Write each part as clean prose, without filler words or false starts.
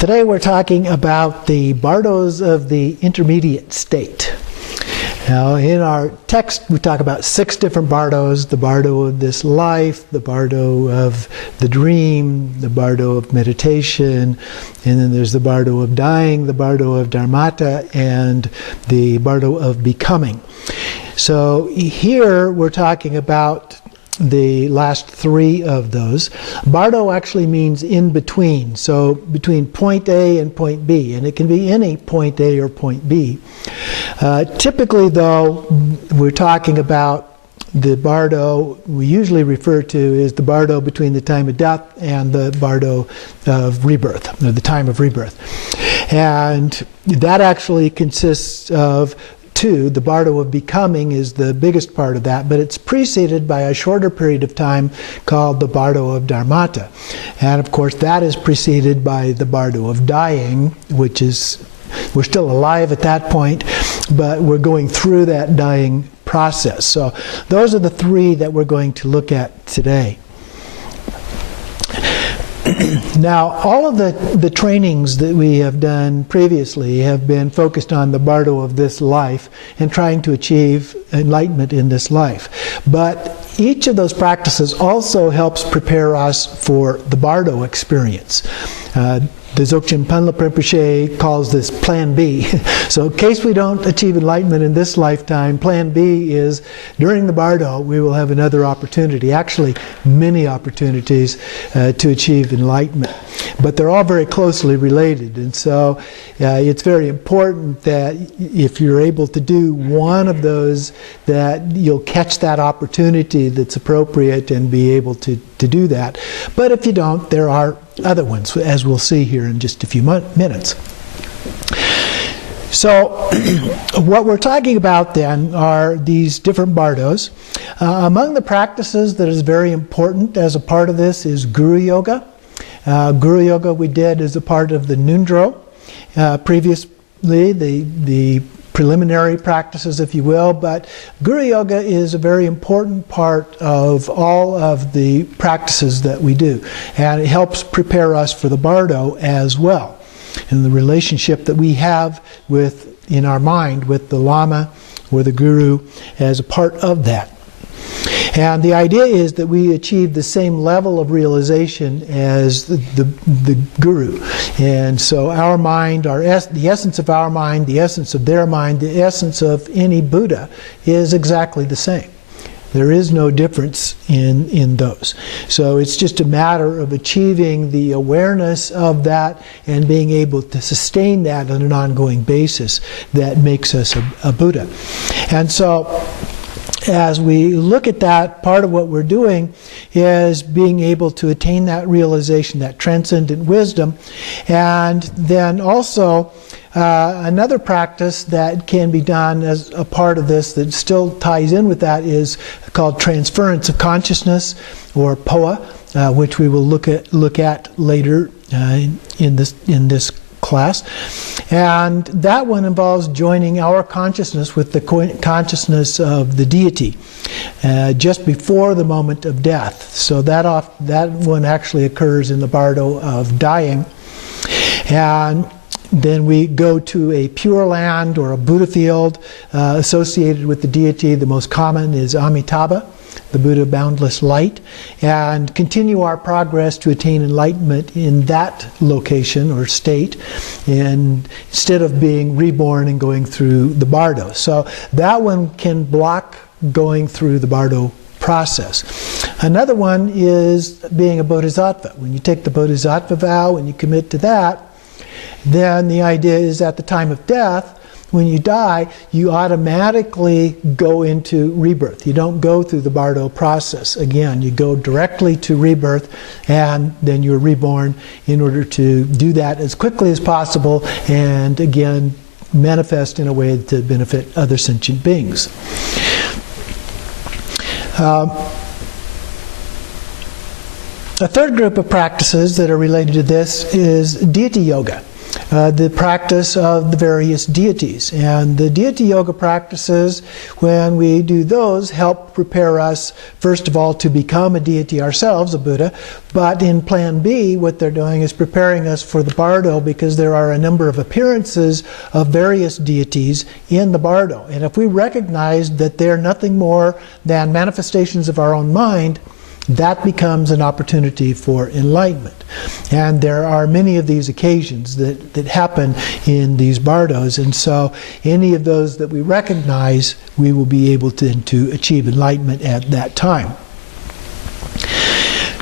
Today we're talking about the Bardos of the intermediate state. Now, in our text, we talk about 6 different Bardos: the Bardo of this life, the Bardo of the dream, the Bardo of meditation, and then there's the Bardo of dying, the Bardo of Dharmata, and the Bardo of becoming. So here we're talking about the last 3 of those. Bardo actually means in between, so between point A and point B, and it can be any point A or point B. Typically, though, we're talking about the Bardo we usually refer to as the Bardo between the time of death and the Bardo of rebirth, or the time of rebirth. And that actually consists of 2. The Bardo of becoming is the biggest part of that, but it's preceded by a shorter period of time called the Bardo of Dharmata. And of course that is preceded by the Bardo of dying, which is, we're still alive at that point, but we're going through that dying process. So those are the 3 that we're going to look at today. Now, all of the trainings that we have done previously have been focused on the Bardo of this life and trying to achieve enlightenment in this life. But each of those practices also helps prepare us for the Bardo experience. The Zokchan Rinpoche calls this Plan B. So in case we don't achieve enlightenment in this lifetime, Plan B is during the Bardo we will have another opportunity, actually many opportunities to achieve enlightenment. But they're all very closely related, and so it's very important that if you're able to do one of those, that you'll catch that opportunity that's appropriate and be able to do that. But if you don't, there are other ones, as we'll see here in just a few minutes. So what we're talking about then are these different Bardos. Among the practices that is very important as a part of this is Guru Yoga. Guru Yoga we did as a part of the Nundro. Previously, the preliminary practices, if you will, but Guru Yoga is a very important part of all of the practices that we do, and it helps prepare us for the Bardo as well, and the relationship that we have in our mind with the Lama or the Guru as a part of that. And the idea is that we achieve the same level of realization as the Guru. And so our mind, the essence of our mind, the essence of their mind, the essence of any Buddha is exactly the same. There is no difference in those. So it's just a matter of achieving the awareness of that and being able to sustain that on an ongoing basis that makes us a Buddha. And so as we look at that, part of what we're doing is being able to attain that realization, that transcendent wisdom. And then also another practice that can be done as a part of this that still ties in with that is called Transference of Consciousness, or POA, which we will look at later in this class. And that one involves joining our consciousness with the consciousness of the deity just before the moment of death. So that one actually occurs in the Bardo of Dying. And then we go to a pure land or a Buddha field associated with the deity. The most common is Amitabha, the Buddha boundless light, and continue our progress to attain enlightenment in that location or state, and instead of being reborn and going through the Bardo. So that one can block going through the Bardo process. Another one is being a bodhisattva. When you take the bodhisattva vow and you commit to that, then the idea is at the time of death, when you die, you automatically go into rebirth. You don't go through the Bardo process. Again, you go directly to rebirth, and then you're reborn in order to do that as quickly as possible, and again, manifest in a way to benefit other sentient beings. A third group of practices that are related to this is Deity Yoga. the practice of the various deities. And the Deity Yoga practices, when we do those, help prepare us, first of all, to become a deity ourselves, a Buddha. But in Plan B, what they're doing is preparing us for the Bardo, because there are a number of appearances of various deities in the Bardo. And if we recognize that they're nothing more than manifestations of our own mind, that becomes an opportunity for enlightenment. And there are many of these occasions that happen in these Bardos, and so any of those that we recognize, we will be able to achieve enlightenment at that time.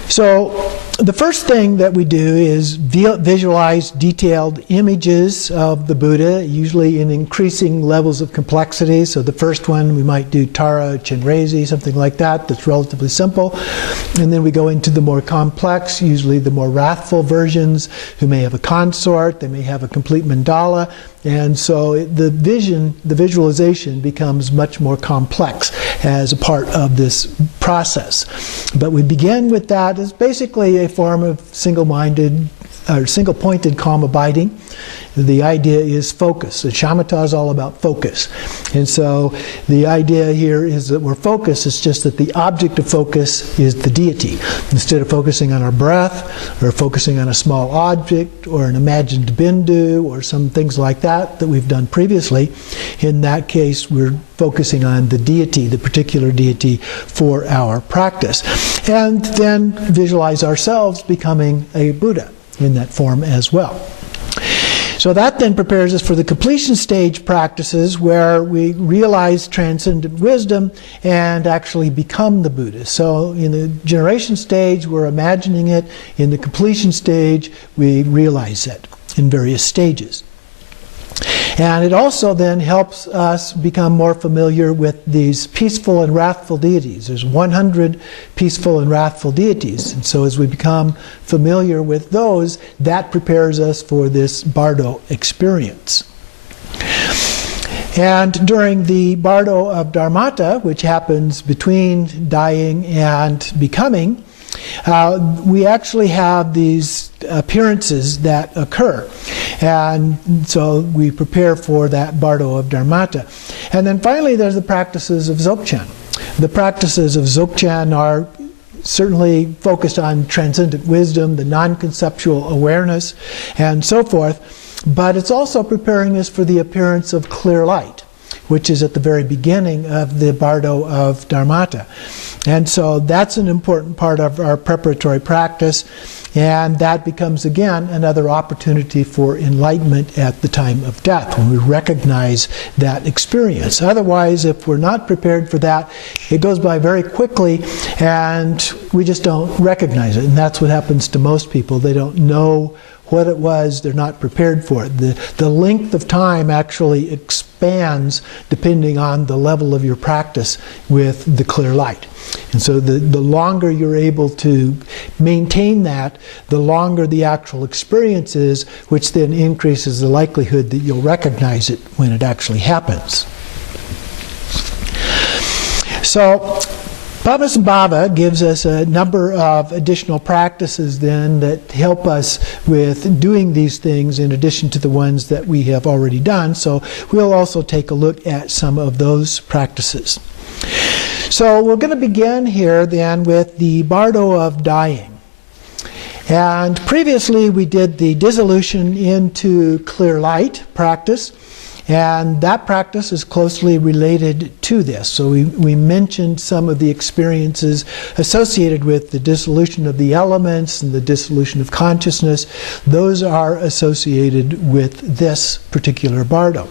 So the first thing that we do is visualize detailed images of the Buddha, usually in increasing levels of complexity. So the first one, we might do Tara, Chenrezig, something like that, that's relatively simple. And then we go into the more complex, usually the more wrathful versions, who may have a consort, they may have a complete mandala. And so the visualization becomes much more complex as a part of this process. But we begin with that as basically a form of single-minded or single-pointed calm abiding. The idea is focus. The shamatha is all about focus. And so the idea here is that we're focused, it's just that the object of focus is the deity. Instead of focusing on our breath, or focusing on a small object, or an imagined bindu, or some things like that we've done previously, in that case we're focusing on the deity, the particular deity for our practice. And then visualize ourselves becoming a Buddha in that form as well. So that then prepares us for the completion stage practices, where we realize transcendent wisdom and actually become the Buddha. So in the generation stage, we're imagining it. In the completion stage, we realize it in various stages. And it also then helps us become more familiar with these peaceful and wrathful deities. There's 100 peaceful and wrathful deities. And so as we become familiar with those, that prepares us for this Bardo experience. And during the Bardo of Dharmata, which happens between dying and becoming, we actually have these appearances that occur. And so we prepare for that Bardo of Dharmata. And then finally there's the practices of Zokchan. The practices of Zokchan are certainly focused on transcendent wisdom, the non-conceptual awareness, and so forth. But it's also preparing us for the appearance of clear light, which is at the very beginning of the Bardo of Dharmata. And so that's an important part of our preparatory practice, and that becomes again another opportunity for enlightenment at the time of death, when we recognize that experience. Otherwise, if we're not prepared for that, it goes by very quickly and we just don't recognize it. And that's what happens to most people. They don't know what it was, they're not prepared for it. The length of time actually expands depending on the level of your practice with the clear light. And so the longer you're able to maintain that, the longer the actual experience is, which then increases the likelihood that you'll recognize it when it actually happens. So Padmasambhava gives us a number of additional practices then that help us with doing these things in addition to the ones that we have already done. So we'll also take a look at some of those practices. So we're going to begin here then with the Bardo of Dying. And previously we did the dissolution into clear light practice. And that practice is closely related to this. So we mentioned some of the experiences associated with the dissolution of the elements and the dissolution of consciousness. Those are associated with this particular Bardo.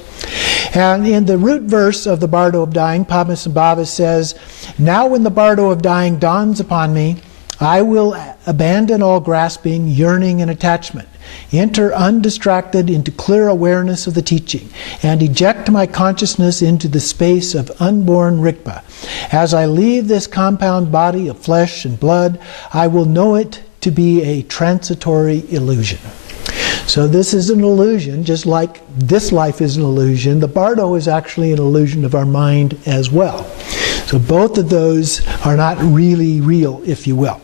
And in the root verse of the Bardo of Dying, Padmasambhava says, "Now when the Bardo of Dying dawns upon me, I will abandon all grasping, yearning, and attachment. Enter undistracted into clear awareness of the teaching, and eject my consciousness into the space of unborn Rigpa. As I leave this compound body of flesh and blood, I will know it to be a transitory illusion." So this is an illusion, just like this life is an illusion. The Bardo is actually an illusion of our mind as well. So both of those are not really real, if you will.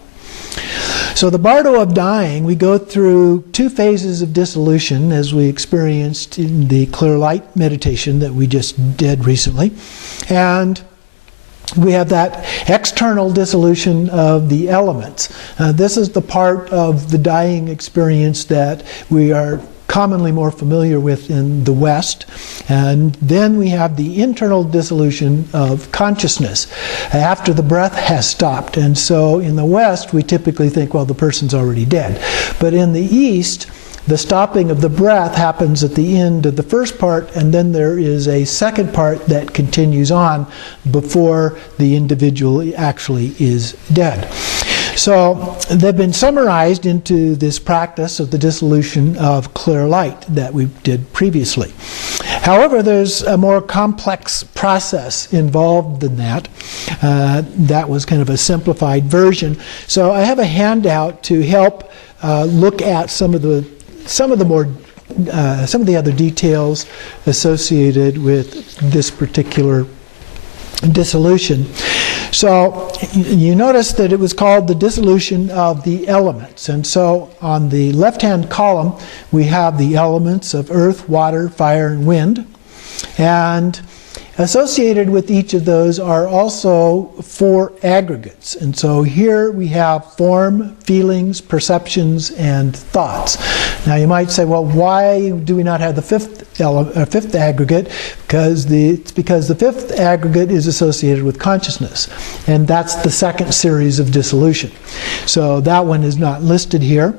So the Bardo of Dying, we go through 2 phases of dissolution as we experienced in the clear light meditation that we just did recently. And we have that external dissolution of the elements. This is the part of the dying experience that we are commonly more familiar with in the West. And then we have the internal dissolution of consciousness after the breath has stopped. And so in the West, we typically think, well, the person's already dead. But in the East, the stopping of the breath happens at the end of the first part, and then there is a second part that continues on before the individual actually is dead. So they've been summarized into this practice of the dissolution of clear light that we did previously. However, there's a more complex process involved than that. That was kind of a simplified version. So I have a handout to help look at some of the other details associated with this particular dissolution. So you notice that it was called the dissolution of the elements. And so on the left-hand column, we have the elements of earth, water, fire, and wind. And associated with each of those are also 4 aggregates. And so here we have form, feelings, perceptions, and thoughts. Now you might say, well, why do we not have the fifth aggregate? It's because the 5th aggregate is associated with consciousness. And that's the second series of dissolution. So that one is not listed here,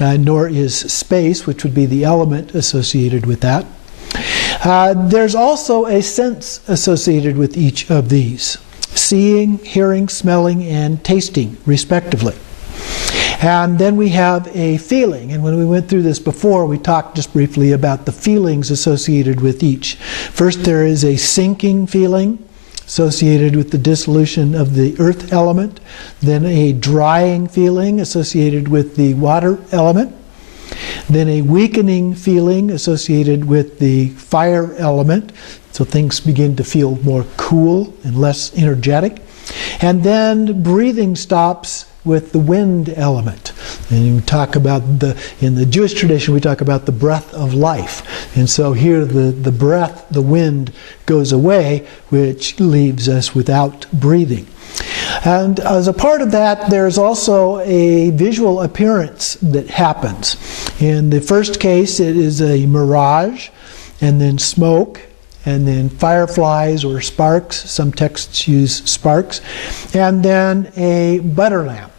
nor is space, which would be the element associated with that. There's also a sense associated with each of these: seeing, hearing, smelling, and tasting, respectively. And then we have a feeling. And when we went through this before, we talked just briefly about the feelings associated with each. First, there is a sinking feeling associated with the dissolution of the earth element. Then a drying feeling associated with the water element. Then a weakening feeling associated with the fire element, so things begin to feel more cool and less energetic. And then breathing stops with the wind element. And we talk about in the Jewish tradition, we talk about the breath of life. And so here the breath, the wind, goes away, which leaves us without breathing. And as a part of that, there's also a visual appearance that happens. In the first case, it is a mirage, and then smoke, and then fireflies or sparks. Some texts use sparks. And then a butter lamp.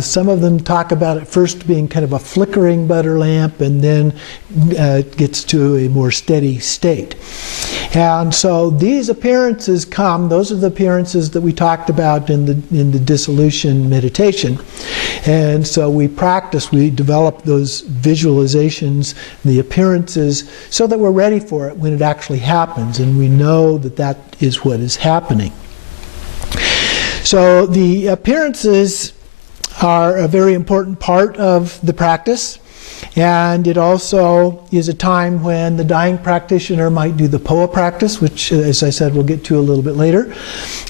Some of them talk about it first being kind of a flickering butter lamp, and then it gets to a more steady state. And so these appearances come, those are the appearances that we talked about in the dissolution meditation. And so we develop those visualizations, the appearances, so that we're ready for it when it actually happens, and we know that that is what is happening. So the appearances are a very important part of the practice, and it also is a time when the dying practitioner might do the POA practice, which, as I said, we'll get to a little bit later,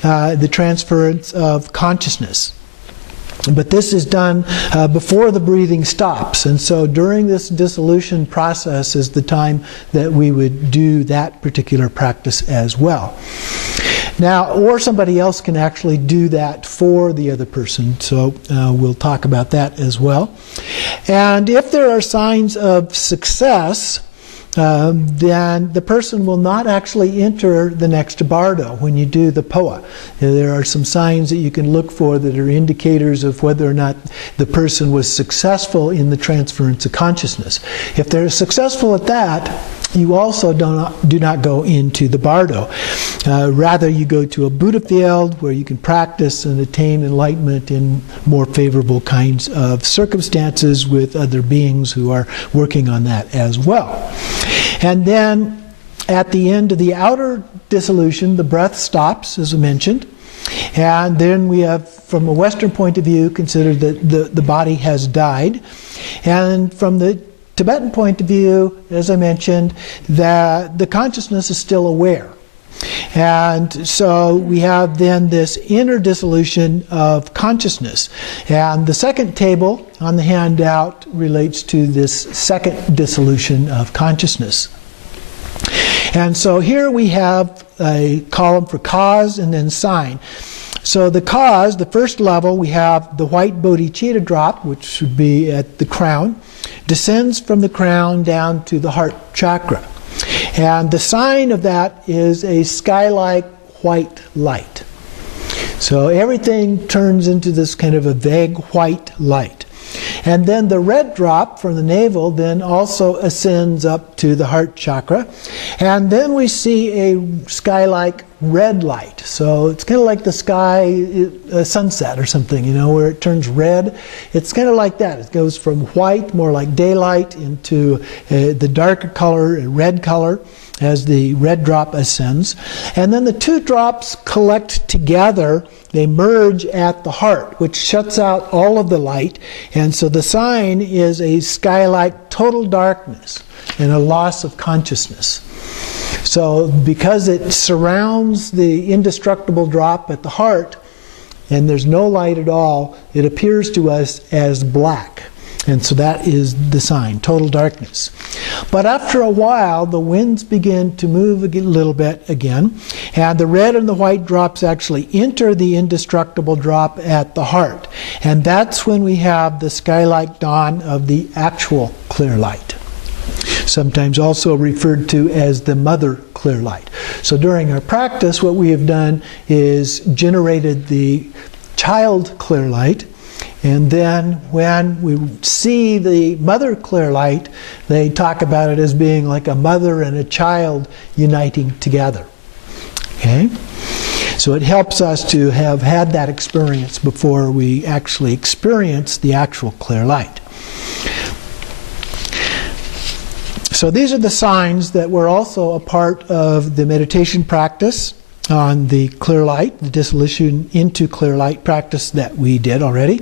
the transference of consciousness. But this is done before the breathing stops, and so during this dissolution process is the time that we would do that particular practice as well. Now, or somebody else can actually do that for the other person, so we'll talk about that as well. And if there are signs of success, then the person will not actually enter the next bardo when you do the POA. There are some signs that you can look for that are indicators of whether or not the person was successful in the transference of consciousness. If they're successful at that, you also do not go into the bardo. Rather, you go to a Buddha field where you can practice and attain enlightenment in more favorable kinds of circumstances with other beings who are working on that as well. And then at the end of the outer dissolution, the breath stops, as I mentioned. And then we have, from a Western point of view, considered that the body has died. And from the Tibetan point of view, as I mentioned, that the consciousness is still aware. And so we have then this inner dissolution of consciousness. And the second table on the handout relates to this second dissolution of consciousness. And so here we have a column for cause and then sign. So the cause, the first level, we have the white bodhicitta drop, which should be at the crown, descends from the crown down to the heart chakra. And the sign of that is a sky-like white light. So everything turns into this kind of a vague white light. And then the red drop from the navel then also ascends up to the heart chakra. And then we see a sky-like red light. So it's kind of like the sky, a sunset or something, you know, where it turns red. It's kind of like that. It goes from white, more like daylight, into the darker color, a red color, as the red drop ascends. And then the two drops collect together. They merge at the heart, which shuts out all of the light. And so the sign is a sky-like total darkness and a loss of consciousness. So because it surrounds the indestructible drop at the heart, and there's no light at all, it appears to us as black. And so that is the sign, total darkness. But after a while, the winds begin to move a little bit again, and the red and the white drops actually enter the indestructible drop at the heart. And that's when we have the sky-like dawn of the actual clear light, sometimes also referred to as the mother clear light. So during our practice, what we have done is generated the child clear light. And then when we see the mother clear light, they talk about it as being like a mother and a child uniting together. Okay? So it helps us to have had that experience before we actually experience the actual clear light. So these are the signs that were also a part of the meditation practice on the clear light, the dissolution into clear light practice that we did already.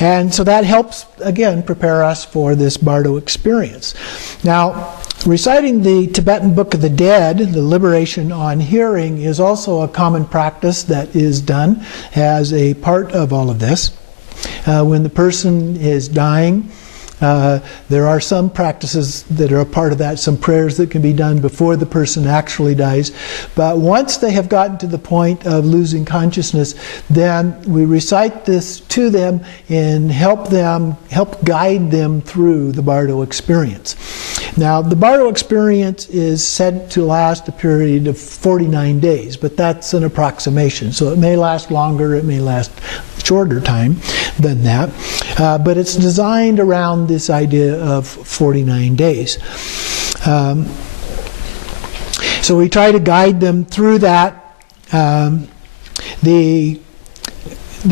And so that helps, again, prepare us for this Bardo experience. Now, reciting the Tibetan Book of the Dead, the Liberation on Hearing, is also a common practice that is done as a part of all of this. When the person is dying, there are some practices that are a part of that, some prayers that can be done before the person actually dies. But once they have gotten to the point of losing consciousness, then we recite this to them and help guide them through the Bardo experience. Now, the Bardo experience is said to last a period of 49 days, but that's an approximation. So it may last longer, it may last shorter time than that. But it's designed around this idea of 49 days. So we try to guide them through that. The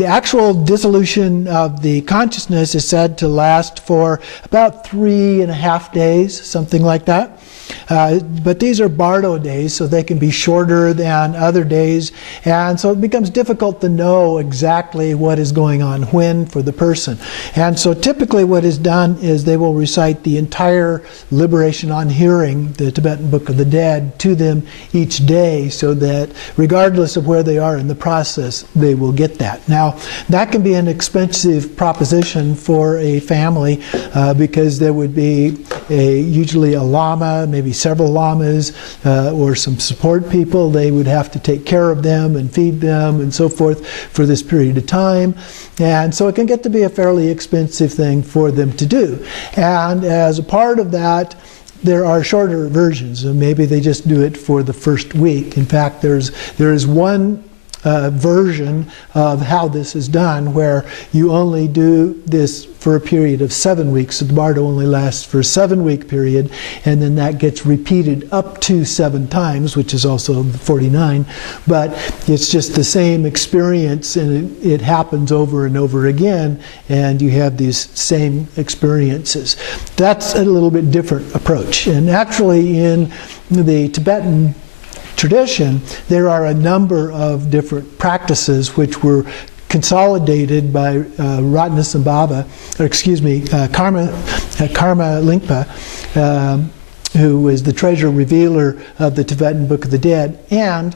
actual dissolution of the consciousness is said to last for about 3.5 days, something like that. But these are Bardo days, so they can be shorter than other days. And so it becomes difficult to know exactly what is going on when for the person. And so typically what is done is they will recite the entire Liberation on Hearing, the Tibetan Book of the Dead, to them each day, so that regardless of where they are in the process, they will get that. Now, that can be an expensive proposition for a family because there would be usually a lama, maybe several lamas, or some support people. They would have to take care of them and feed them and so forth for this period of time. And so it can get to be a fairly expensive thing for them to do. And as a part of that, there are shorter versions. And maybe they just do it for the first week. In fact, there is one version of how this is done where you only do this for a period of 7 weeks. So the Bardo only lasts for a 7-week period, and then that gets repeated up to 7 times, which is also 49. But it's just the same experience, and it happens over and over again, and you have these same experiences. That's a little bit different approach. And actually in the Tibetan tradition, there are a number of different practices which were consolidated by Karma Lingpa who was the treasure revealer of the Tibetan Book of the Dead, and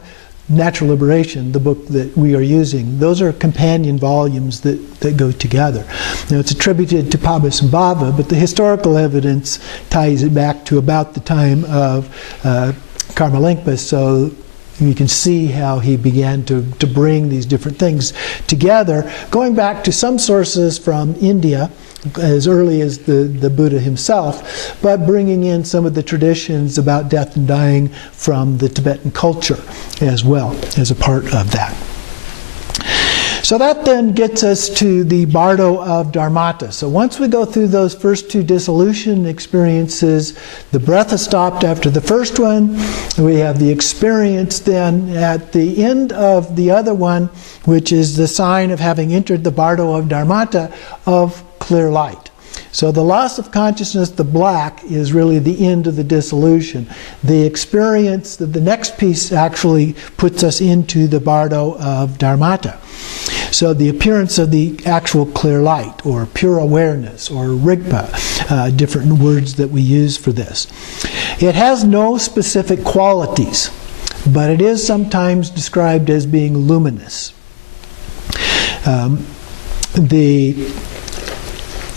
Natural Liberation, the book that we are using. Those are companion volumes that go together. Now, it's attributed to Pabasambhava, but the historical evidence ties it back to about the time of Karmalingpa, so you can see how he began to bring these different things together, going back to some sources from India, as early as the Buddha himself, but bringing in some of the traditions about death and dying from the Tibetan culture as well as a part of that. So that then gets us to the Bardo of Dharmata. So once we go through those first two dissolution experiences, the breath is stopped after the first one. We have the experience then at the end of the other one, which is the sign of having entered the Bardo of Dharmata, of clear light. So the loss of consciousness, the black, is really the end of the dissolution. The experience, the next piece actually puts us into the Bardo of Dharmata. So the appearance of the actual clear light, or pure awareness, or Rigpa, different words that we use for this. It has no specific qualities, but it is sometimes described as being luminous. The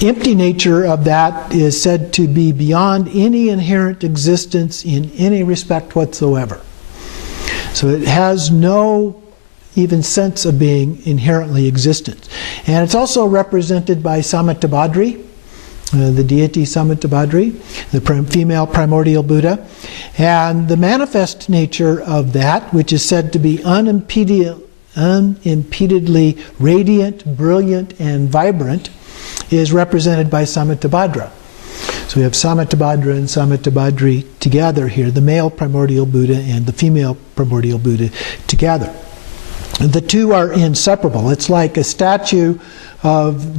empty nature of that is said to be beyond any inherent existence in any respect whatsoever. So it has no even sense of being inherently existent. And it's also represented by Samantabhadri, the deity Samantabhadri, the female primordial Buddha. And the manifest nature of that, which is said to be unimpededly radiant, brilliant, and vibrant, is represented by Samantabhadra. So we have Samantabhadra and Samantabhadri together here, the male primordial Buddha and the female primordial Buddha together. The two are inseparable. It's like a statue of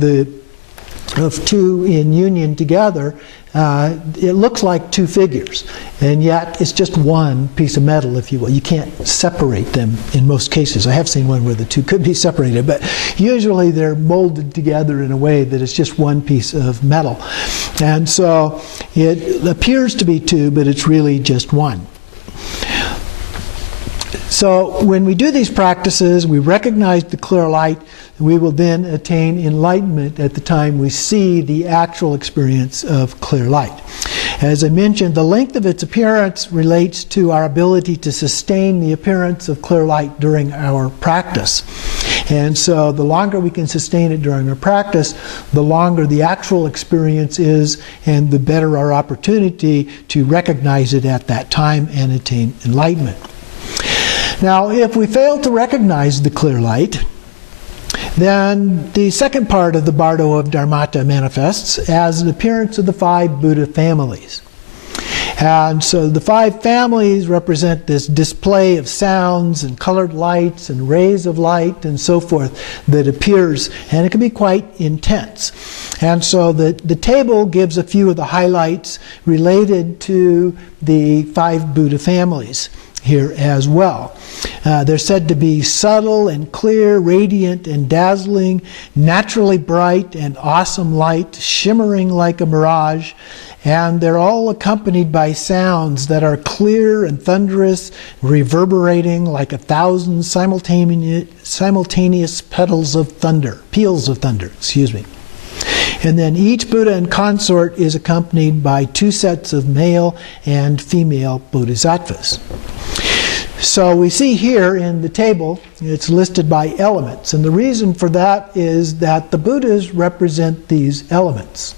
two in union together. It looks like two figures, and yet it's just one piece of metal, if you will. You can't separate them in most cases. I have seen one where the two could be separated, but usually they're molded together in a way that it's just one piece of metal. And so it appears to be two, but it's really just one. So when we do these practices, we recognize the clear light, and we will then attain enlightenment at the time we see the actual experience of clear light. As I mentioned, the length of its appearance relates to our ability to sustain the appearance of clear light during our practice. And so the longer we can sustain it during our practice, the longer the actual experience is, and the better our opportunity to recognize it at that time and attain enlightenment. Now, if we fail to recognize the clear light, then the second part of the Bardo of Dharmata manifests as an appearance of the five Buddha families. And so the five families represent this display of sounds and colored lights and rays of light and so forth that appears, and it can be quite intense. And so the table gives a few of the highlights related to the five Buddha families here as well. They're said to be subtle and clear, radiant and dazzling, naturally bright and awesome light, shimmering like a mirage, and they're all accompanied by sounds that are clear and thunderous, reverberating like 1,000 simultaneous peals of thunder. And then each Buddha and consort is accompanied by two sets of male and female bodhisattvas. So we see here in the table, it's listed by elements. And the reason for that is that the Buddhas represent these elements.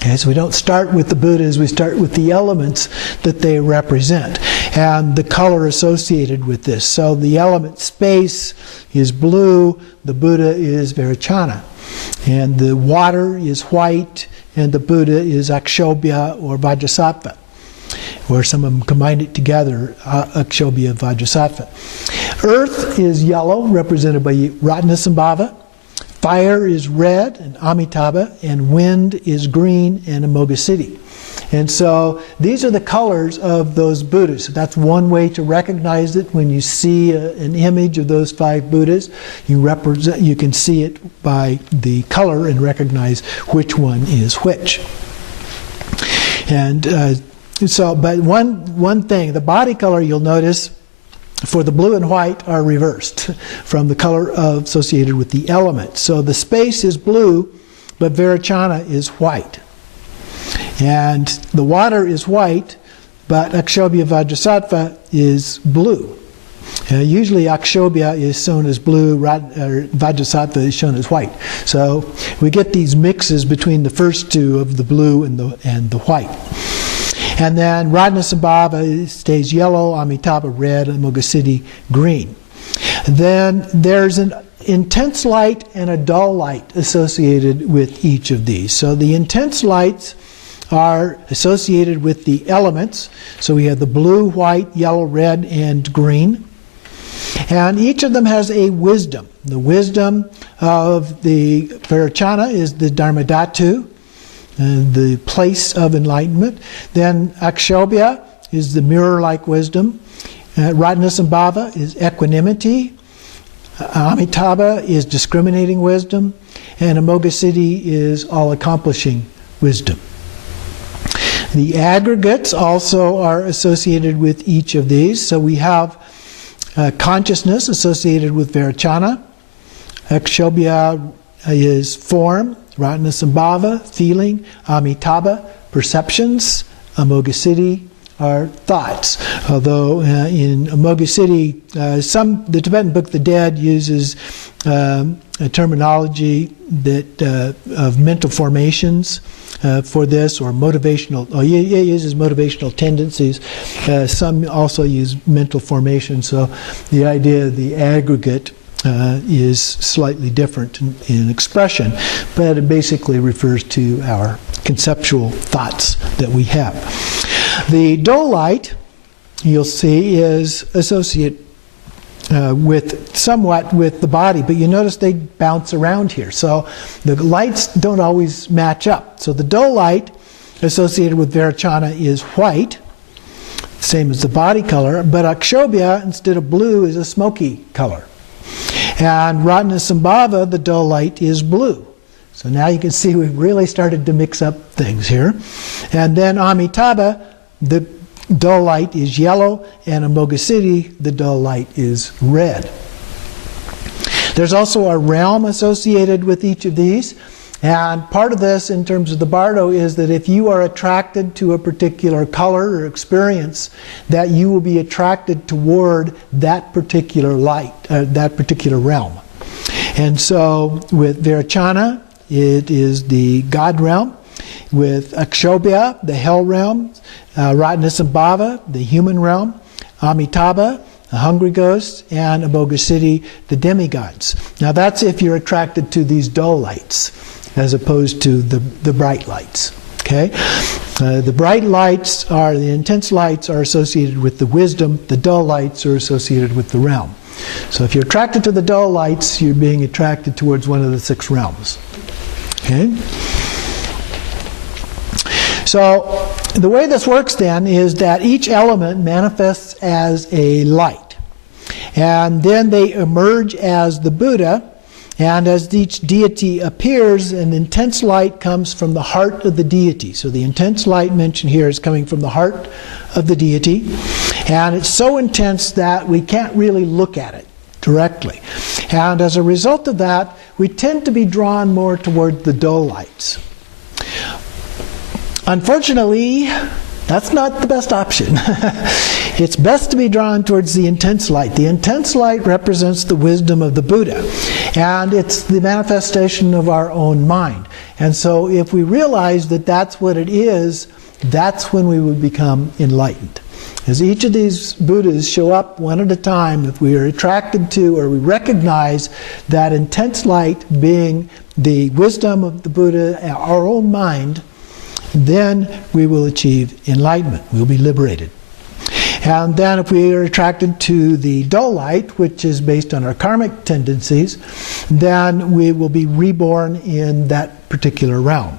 Okay, so we don't start with the Buddhas, we start with the elements that they represent and the color associated with this. So the element space is blue, the Buddha is Vairochana. And the water is white, and the Buddha is Akshobhya or Vajrasattva. Or some of them combine it together, Akshobhya, Vajrasattva. Earth is yellow, represented by Ratnasambhava. Fire is red, and Amitabha. And wind is green, and Amoghasiddhi. And so these are the colors of those Buddhas. So that's one way to recognize it. When you see an image of those five Buddhas, you can see it by the color and recognize which one is which. And But one thing, the body color, you'll notice, for the blue and white are reversed from the color associated with the element. So the space is blue, but Vairocana is white. And the water is white, but Akshobhya Vajrasattva is blue. Usually Akshobhya is shown as blue, Vajrasattva is shown as white. So we get these mixes between the first two of the blue and the white. And then Radhasambhava stays yellow, Amitabha red, and Amoghasiddhi green. Then there's an intense light and a dull light associated with each of these. So the intense lights are associated with the elements. So we have the blue, white, yellow, red, and green. And each of them has a wisdom. The wisdom of the Vairocana is the Dharmadhatu, the place of enlightenment. Then Akshobhya is the mirror-like wisdom. Radhasambhava is equanimity. Amitabha is discriminating wisdom. And Amoghasiddhi is all-accomplishing wisdom. The aggregates also are associated with each of these. So we have consciousness associated with Vairocana. Akshobhya is form. Radhasambhava, feeling. Amitabha, perceptions. Amoghasiddhi are thoughts. Although in Amoghasiddhi, the Tibetan Book of the Dead uses a terminology that of mental formations for this, or motivational. It uses motivational tendencies. Some also use mental formation. So the idea of the aggregate is slightly different in expression, but it basically refers to our conceptual thoughts that we have. The dull light, you'll see, is associated somewhat with the body, but you notice they bounce around here. So the lights don't always match up. So the dull light associated with Vairocana is white, same as the body color, but Akshobhya, instead of blue, is a smoky color. And Radhasambhava, the dull light, is blue. So now you can see we've really started to mix up things here. And then Amitabha, the dull light, is yellow, and Amoghasiddhi, the dull light, is red. There's also a realm associated with each of these. And part of this, in terms of the Bardo, is that if you are attracted to a particular color or experience, that you will be attracted toward that particular light, that particular realm. And so with Vairocana, it is the God realm. With Akshobhya, the hell realm. Radhasambhava, the human realm. Amitabha, the hungry ghosts. And Amoghasiddhi, the demigods. Now that's if you're attracted to these dull lights, as opposed to the bright lights. Okay? The bright lights the intense lights are associated with the wisdom. The dull lights are associated with the realm. So if you're attracted to the dull lights, you're being attracted towards one of the 6 realms. Okay? So the way this works then is that each element manifests as a light. And then they emerge as the Buddha. And as each deity appears, an intense light comes from the heart of the deity. So the intense light mentioned here is coming from the heart of the deity. And it's so intense that we can't really look at it directly. And as a result of that, we tend to be drawn more toward the dull lights. Unfortunately, that's not the best option. It's best to be drawn towards the intense light. The intense light represents the wisdom of the Buddha. And it's the manifestation of our own mind. And so if we realize that that's what it is, that's when we would become enlightened. As each of these Buddhas show up one at a time, if we are attracted to or we recognize that intense light being the wisdom of the Buddha, our own mind, then we will achieve enlightenment. We'll be liberated. And then if we are attracted to the dull light, which is based on our karmic tendencies, then we will be reborn in that particular realm.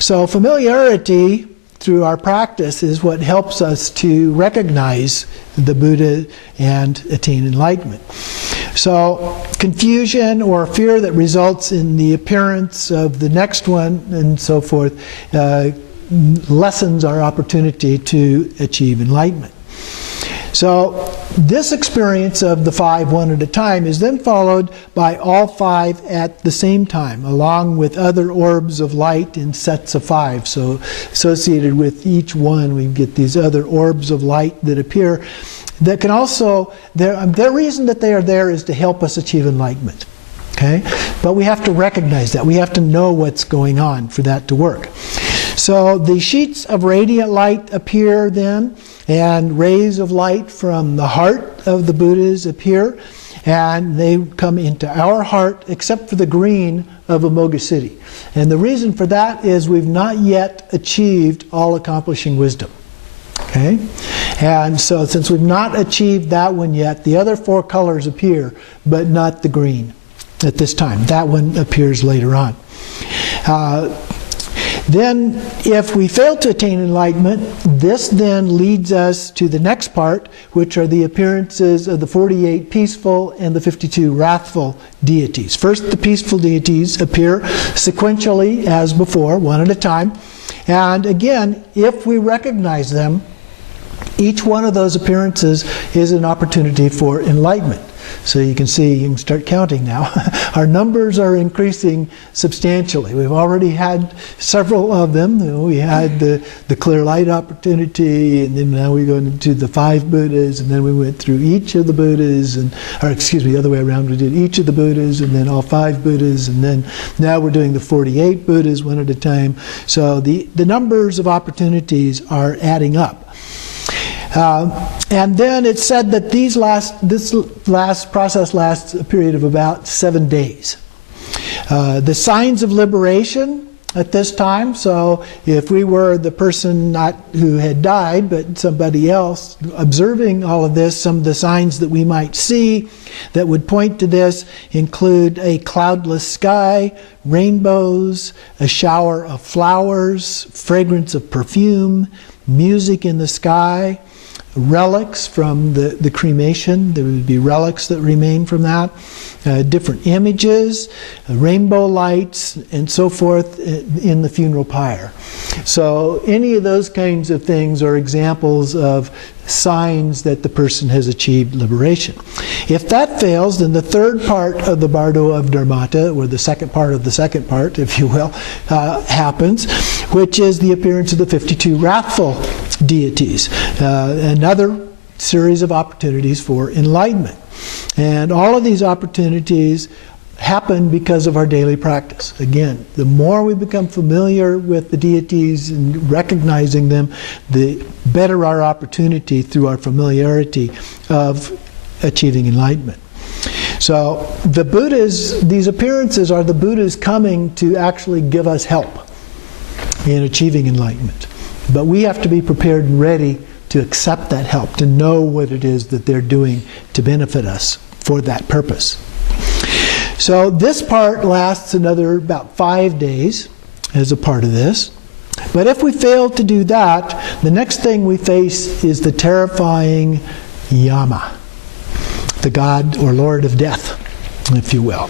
So familiarity through our practice is what helps us to recognize the Buddha and attain enlightenment. So confusion or fear that results in the appearance of the next one and so forth lessens our opportunity to achieve enlightenment. So this experience of the 5 one at a time is then followed by all 5 at the same time, along with other orbs of light in sets of 5. So associated with each one, we get these other orbs of light that appear that can also, the reason that they are there is to help us achieve enlightenment. Okay? But we have to recognize that. We have to know what's going on for that to work. So the sheets of radiant light appear then, and rays of light from the heart of the Buddhas appear, and they come into our heart, except for the green of Amoga City. And the reason for that is we've not yet achieved all-accomplishing wisdom. Okay? And so since we've not achieved that one yet, the other 4 colors appear, but not the green at this time. That one appears later on. Then, if we fail to attain enlightenment, this then leads us to the next part, which are the appearances of the 48 peaceful and the 52 wrathful deities. First, the peaceful deities appear sequentially as before, one at a time. And again, if we recognize them, each one of those appearances is an opportunity for enlightenment. So you can see, you can start counting now. Our numbers are increasing substantially. We've already had several of them. You know, we had the clear light opportunity, and then now we go into the 5 Buddhas, and then we went through each of the Buddhas, the other way around, we did each of the Buddhas, and then all 5 Buddhas, and then now we're doing the 48 Buddhas one at a time. So the numbers of opportunities are adding up. And then it's said that this last process lasts a period of about 7 days. The signs of liberation at this time, so if we were the person not who had died, but somebody else observing all of this, some of the signs that we might see that would point to this include a cloudless sky, rainbows, a shower of flowers, fragrance of perfume, music in the sky, relics from the cremation. There would be relics that remain from that. Different images, rainbow lights, and so forth in the funeral pyre. So any of those kinds of things are examples of signs that the person has achieved liberation. If that fails, then the third part of the Bardo of Dharmata, or the second part of the second part, if you will, happens, which is the appearance of the 52 wrathful deities. Another series of opportunities for enlightenment. And all of these opportunities happen because of our daily practice. Again, the more we become familiar with the deities and recognizing them, the better our opportunity through our familiarity of achieving enlightenment. So the Buddhas, these appearances are the Buddhas coming to actually give us help in achieving enlightenment. But we have to be prepared and ready to accept that help, to know what it is that they're doing to benefit us for that purpose. So this part lasts another about 5 days as a part of this. But if we fail to do that, the next thing we face is the terrifying Yama, the god or lord of death, if you will.